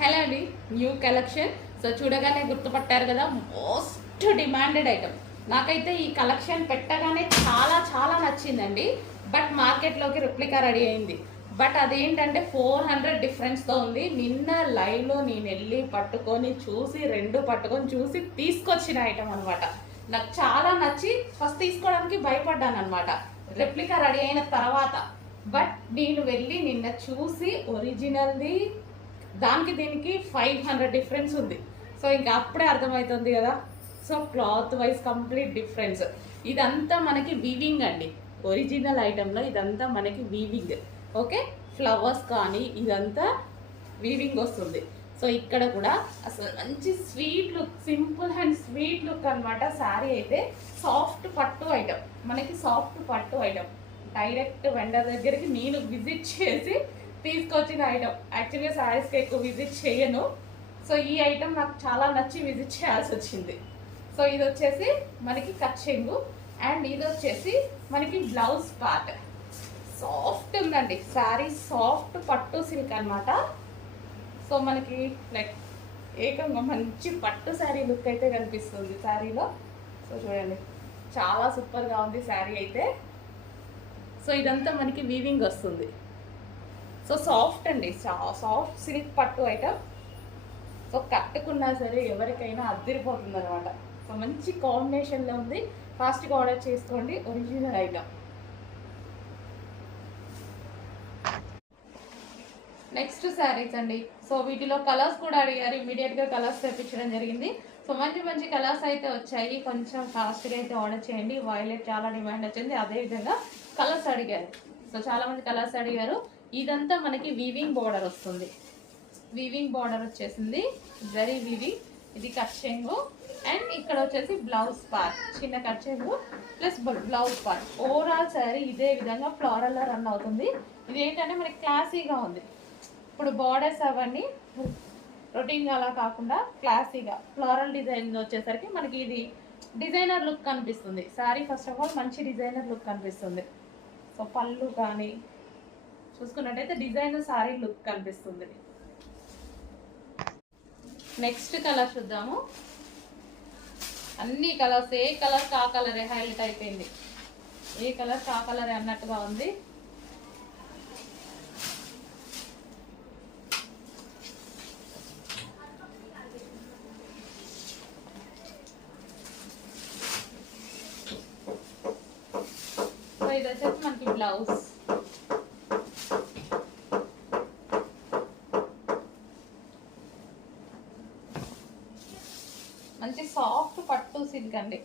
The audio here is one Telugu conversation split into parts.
హలో అండి, న్యూ కలెక్షన్. సో చూడగానే గుర్తుపట్టారు కదా, మోస్ట్ డిమాండెడ్ ఐటమ్. నాకైతే ఈ కలెక్షన్ పెట్టగానే చాలా చాలా నచ్చిందండి. బట్ మార్కెట్లోకి రిప్లికా రెడీ అయింది. బట్ అదేంటంటే 400 డిఫరెన్స్తో ఉంది. నిన్న లైవ్లో నేను వెళ్ళి పట్టుకొని చూసి, రెండు పట్టుకొని చూసి తీసుకొచ్చిన ఐటమ్ అనమాట. నాకు చాలా నచ్చి ఫస్ట్ తీసుకోవడానికి భయపడ్డాను అనమాట, రెప్లికా రెడీ అయిన తర్వాత. బట్ నేను వెళ్ళి నిన్న చూసి ఒరిజినల్ది దానికి దీనికి 500 డిఫరెన్స్ ఉంది. సో ఇంకా అప్పుడే అర్థమవుతుంది కదా. So cloth wise complete difference. ఇదంతా మనకి వీవింగ్ అండి. ఒరిజినల్ ఐటెంలో ఇదంతా మనకి వీవింగ్. ఓకే, ఫ్లవర్స్ కానీ ఇదంతా వీవింగ్ వస్తుంది. సో ఇక్కడ కూడా అసలు మంచి sweet look, simple and sweet look అనమాట. శారీ అయితే సాఫ్ట్ పట్టు ఐటమ్, మనకి సాఫ్ట్ పట్టు ఐటమ్. డైరెక్ట్ వెండర్ దగ్గరికి నేను విజిట్ చేసి తీసుకొచ్చిన ఐటమ్. యాక్చువల్గా శారీస్కి ఎక్కువ విజిట్ చేయను. సో ఈ ఐటమ్ నాకు చాలా నచ్చి విజిట్ చేయాల్సి వచ్చింది. సో ఇది వచ్చేసి మనకి కచ్చెంగు అండ్ ఇది వచ్చేసి మనకి బ్లౌజ్ పార్ట్. సాఫ్ట్ ఉందండి శారీ, సాఫ్ట్ పట్టు సిల్క్ అనమాట. సో మనకి లైక్ ఏకంగా మంచి పట్టు శారీ లుక్ అయితే కనిపిస్తుంది శారీలో. సో చూడండి, చాలా సూపర్గా ఉంది శారీ అయితే. సో ఇదంతా మనకి వీవింగ్ వస్తుంది. సో సాఫ్ట్ అండి, సాఫ్ట్ సిల్క్ పట్టు ఐటమ్. సో కట్టుకున్నా సరే ఎవరికైనా అదిరిపోతుంది అనమాట. సో మంచి కాంబినేషన్లో ఉంది. ఫాస్ట్గా ఆర్డర్ చేసుకోండి, ఒరిజినల్ ఐటమ్. నెక్స్ట్ శారీస్ అండి. సో వీటిలో కలర్స్ కూడా అడిగారు, ఇమీడియట్గా కలర్స్ తెప్పించడం జరిగింది. సో మంచి మంచి కలర్స్ అయితే వచ్చాయి. కొంచెం ఫాస్ట్గా అయితే ఆర్డర్ చేయండి. వైలెట్ చాలా డిమాండ్ వచ్చింది, అదేవిధంగా కలర్స్ అడిగారు. సో చాలామంది కలర్స్ అడిగారు. ఇదంతా మనకి వీవింగ్ బార్డర్ వస్తుంది. వీవింగ్ బార్డర్ వచ్చేసింది, జరీ వీవింగ్. ఇది కచ్చెంగు అండ్ ఇక్కడ వచ్చేసి బ్లౌజ్ పార్ట్, చిన్న కచ్చెంగు plus blouse part. Overall sari ఇదే విధంగా ఫ్లోరల్లో రన్ అవుతుంది. ఇది ఏంటంటే మనకి క్లాసీగా ఉంది. ఇప్పుడు బార్డర్స్ అవన్నీ రొటీన్గా అలా కాకుండా క్లాసీగా ఫ్లోరల్ డిజైన్ వచ్చేసరికి మనకి ఇది డిజైనర్ లుక్ కనిపిస్తుంది. శారీ ఫస్ట్ ఆఫ్ ఆల్ మంచి డిజైనర్ లుక్ కనిపిస్తుంది. సో పళ్ళు కానీ చూసుకున్నట్టయితే డిజైనర్ శారీ లుక్ కనిపిస్తుంది. నెక్స్ట్ కలర్ చూద్దాము. అన్ని కలర్స్, ఏ కలర్ కా కలరే హైలైట్ అయిపోయింది. ఏ కలర్ కా కలరే అన్నట్టుగా ఉంది. సో ఇది వచ్చేసి మనకి బ్లౌజ్. మంచి సాఫ్ట్ పట్టు సిల్క్ అండి,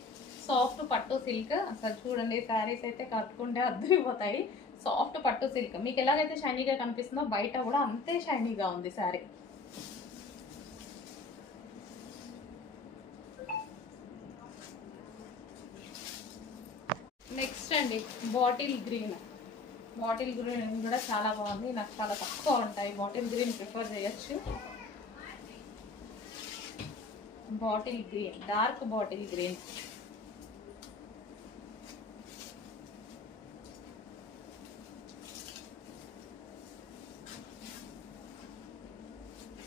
సాఫ్ట్ పట్టు సిల్క్. అసలు చూడండి శారీస్ అయితే కట్టుకుంటే అద్దరిపోతాయి. సాఫ్ట్ పట్టు సిల్క్ మీకు ఎలాగైతే షైనీగా కనిపిస్తుందో బయట కూడా అంతే షైనీగా ఉంది శారీ. నెక్స్ట్ అండి బాటిల్ గ్రీన్. బాటిల్ గ్రీన్ కూడా చాలా బాగుంది. నాకు చాలా తక్కువ ఉంటాయి, బాటిల్ గ్రీన్ ప్రిఫర్ చేయొచ్చు. Bottle green, dark bottle green.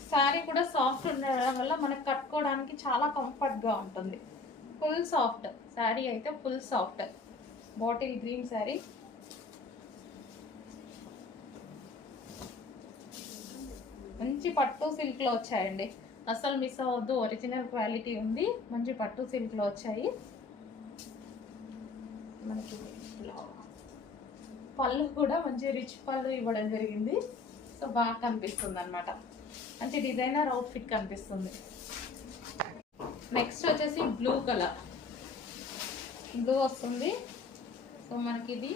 Sari కూడా సాఫ్ట్ ఉండడం వల్ల మనకు కట్టుకోవడానికి చాలా కంఫర్ట్గా ఉంటుంది. ఫుల్ సాఫ్ట్ శారీ అయితే, full soft bottle green sari. మంచి పట్టు సిల్క్లో వచ్చాయండి, అసలు మిస్ అవ్వద్దు. ఒరిజినల్ క్వాలిటీ ఉంది, మంచి పట్టు సిల్క్లో వచ్చాయి. మనకి పళ్ళు కూడా మంచి రిచ్ పళ్ళు ఇవ్వడం జరిగింది. సో బాగా కనిపిస్తుంది అనమాట, మంచి డిజైనర్ అవుట్ఫిట్ కనిపిస్తుంది. నెక్స్ట్ వచ్చేసి బ్లూ కలర్, బ్లూ వస్తుంది. సో మనకి ఇది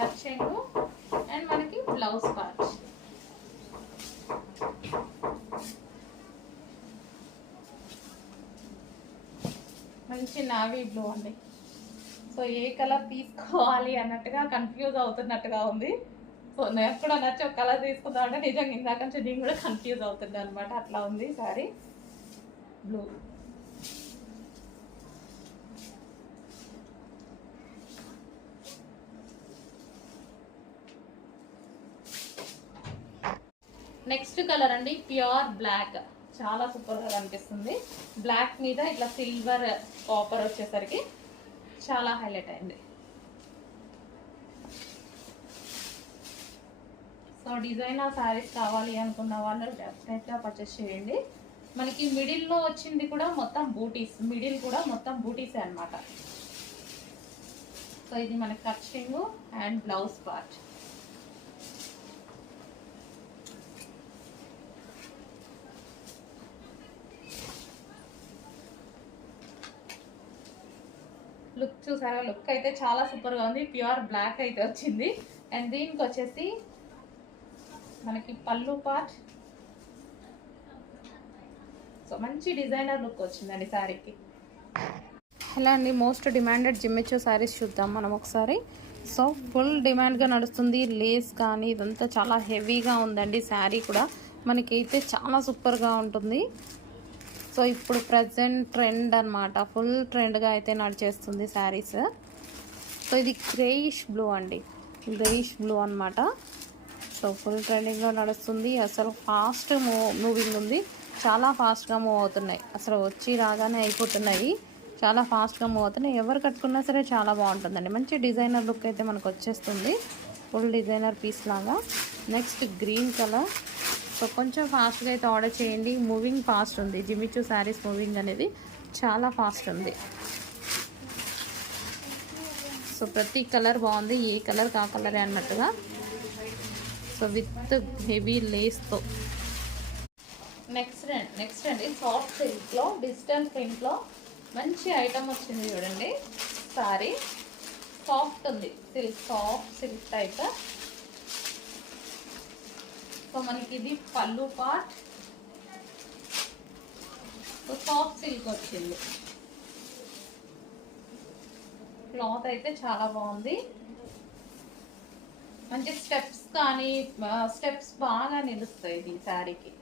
కచ్చెంగు అండ్ మనకి బ్లౌజ్ పార్ట్. మంచి నావీ బ్లూ అండి. సో ఏ కలర్ తీసుకోవాలి అన్నట్టుగా కన్ఫ్యూజ్ అవుతున్నట్టుగా ఉంది. సో నాకు కూడా నచ్చి ఒక కలర్ తీసుకుందాం అంటే నిజంగా ఇందాక నుంచి నేను కూడా కన్ఫ్యూజ్ అవుతుంది అనమాట. అట్లా ఉంది శారీ. బ్లూ నెక్స్ట్ కలర్ అండి ప్యూర్ బ్లాక్, చాలా సూపర్గా కనిపిస్తుంది. బ్లాక్ మీద ఇట్లా సిల్వర్ కాపర్ వచ్చేసరికి చాలా హైలైట్ అయింది. సో డిజైనర్ శారీస్ కావాలి అనుకున్న వాళ్ళు డెఫినెట్గా పర్చేస్ చేయండి. మనకి మిడిల్లో వచ్చింది కూడా మొత్తం బూటీస్, మిడిల్ కూడా మొత్తం బూటీసే అనమాట. సో ఇది మనకి కట్చింగ్ అండ్ బ్లౌజ్ పార్ట్. లుక్ చూసారా, లుక్ అయితే చాలా సూపర్గా ఉంది. ప్యూర్ బ్లాక్ అయితే వచ్చింది. అండ్ దీనికి వచ్చేసి మనకి పళ్ళు పార్ట్. సో మంచి డిజైనర్ లుక్ వచ్చిందండి శారీకి. హలో అండి, మోస్ట్ డిమాండెడ్ జిమ్మిచో శారీస్ చూద్దాం మనం ఒకసారి. సో ఫుల్ డిమాండ్గా నడుస్తుంది. లేస్ కానీ ఇదంతా చాలా హెవీగా ఉందండి. శారీ కూడా మనకైతే చాలా సూపర్గా ఉంటుంది. సో ఇప్పుడు ప్రజెంట్ ట్రెండ్ అనమాట, ఫుల్ ట్రెండ్గా అయితే నడిచేస్తుంది శారీస్. సో ఇది గ్రేయిష్ బ్లూ అండి, గ్రేయిష్ బ్లూ అనమాట. సో ఫుల్ ట్రెండింగ్లో నడుస్తుంది. అసలు ఫాస్ట్ మూవింగ్ ఉంది, చాలా ఫాస్ట్గా మూవ్ అవుతున్నాయి. అసలు వచ్చి రాగానే అయిపోతున్నాయి, చాలా ఫాస్ట్గా మూవ్ అవుతున్నాయి. ఎవరు కట్టుకున్నా సరే చాలా బాగుంటుందండి. మంచి డిజైనర్ లుక్ అయితే మనకు వచ్చేస్తుంది, ఫుల్ డిజైనర్ పీస్ లాగా. Next green colour. సో కొంచెం ఫాస్ట్గా అయితే ఆర్డర్ చేయండి, మూవింగ్ ఫాస్ట్ ఉంది. జిమ్మిచూ శారీస్ మూవింగ్ అనేది చాలా ఫాస్ట్ ఉంది. సో ప్రతి కలర్ బాగుంది, ఏ కలర్ కా కలరే అన్నట్టుగా. సో విత్ హెవీ లేస్తో. నెక్స్ట్ అండి సాఫ్ట్ సిల్క్లో డిజిటల్ ప్రింట్లో మంచి ఐటమ్ వచ్చింది చూడండి. సారీ సాఫ్ట్ ఉంది, silk, soft silk type. So మనకి ఇది పళ్ళు పార్ట్. సో సాఫ్ట్ సిల్క్ వచ్చింది. క్లాత్ అయితే చాలా బాగుంది. మంచి స్టెప్స్ కానీ స్టెప్స్ బాగా నిలుస్తాయి ఇది శారీకి.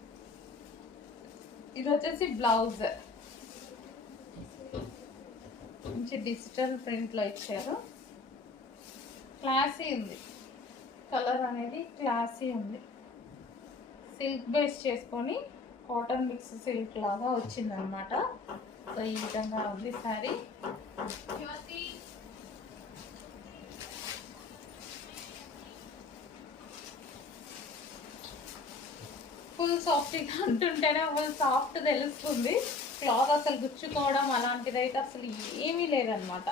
ఇది వచ్చేసి బ్లౌజ్, మంచి డిజిటల్ ప్రింట్లో ఇచ్చారు. క్లాసీ ఉంది, కలర్ అనేది క్లాసీ ఉంది. సిల్క్ బేస్ చేసుకొని కాటన్ మిక్స్ సిల్క్ లాగా వచ్చిందనమాట. సో ఈ విధంగా ఉంది శారీ. ఫుల్ సాఫ్ట్గా అంటుంటేనే ఫుల్ సాఫ్ట్ తెలుస్తుంది. క్లాత్ అసలు గుచ్చుకోవడం అలాంటిది అయితే అసలు ఏమీ లేదనమాట.